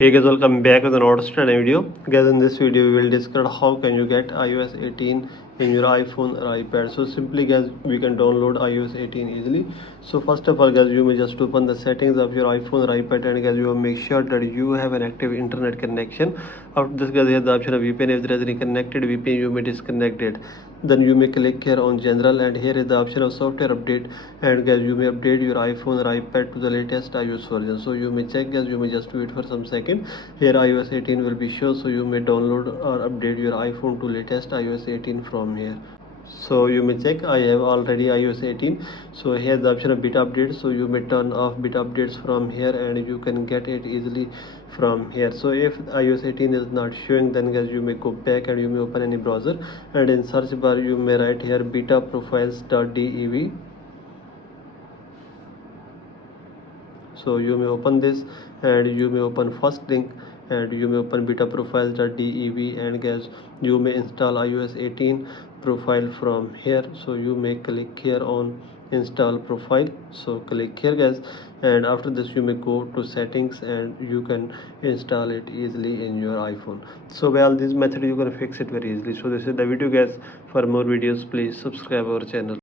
Hey guys, welcome back with another study video. Guys, in this video we will discuss how can you get iOS 18 in your iPhone or iPad. So simply guys, we can download iOS 18 easily. So first of all guys, you may just open the settings of your iPhone or iPad, and guys, you will make sure that you have an active internet connection. After this guys, you have the option of VPN. If there is any connected VPN, you may disconnect it. Then you may click here on general, and here is the option of software update, and guys, you may update your iPhone or iPad to the latest iOS version. So you may check guys, you may just wait for some second. Here iOS 18 will be shown, so you may download or update your iPhone to latest iOS 18 from here. So you may check, I have already iOS 18. So here the option of beta update, so you may turn off beta updates from here, and you can get it easily from here. So if iOS 18 is not showing, then guys, you may go back and you may open any browser, and in search bar you may write here beta profiles.dev. So you may open this, and you may open first link, and you may open beta profiles.dev, and guys, you may install iOS 18 profile from here. So you may click here on install profile, so click here guys, and after this you may go to settings, and you can install it easily in your iPhone. So by all these methods you can fix it very easily. So this is the video guys. For more videos please subscribe our channel.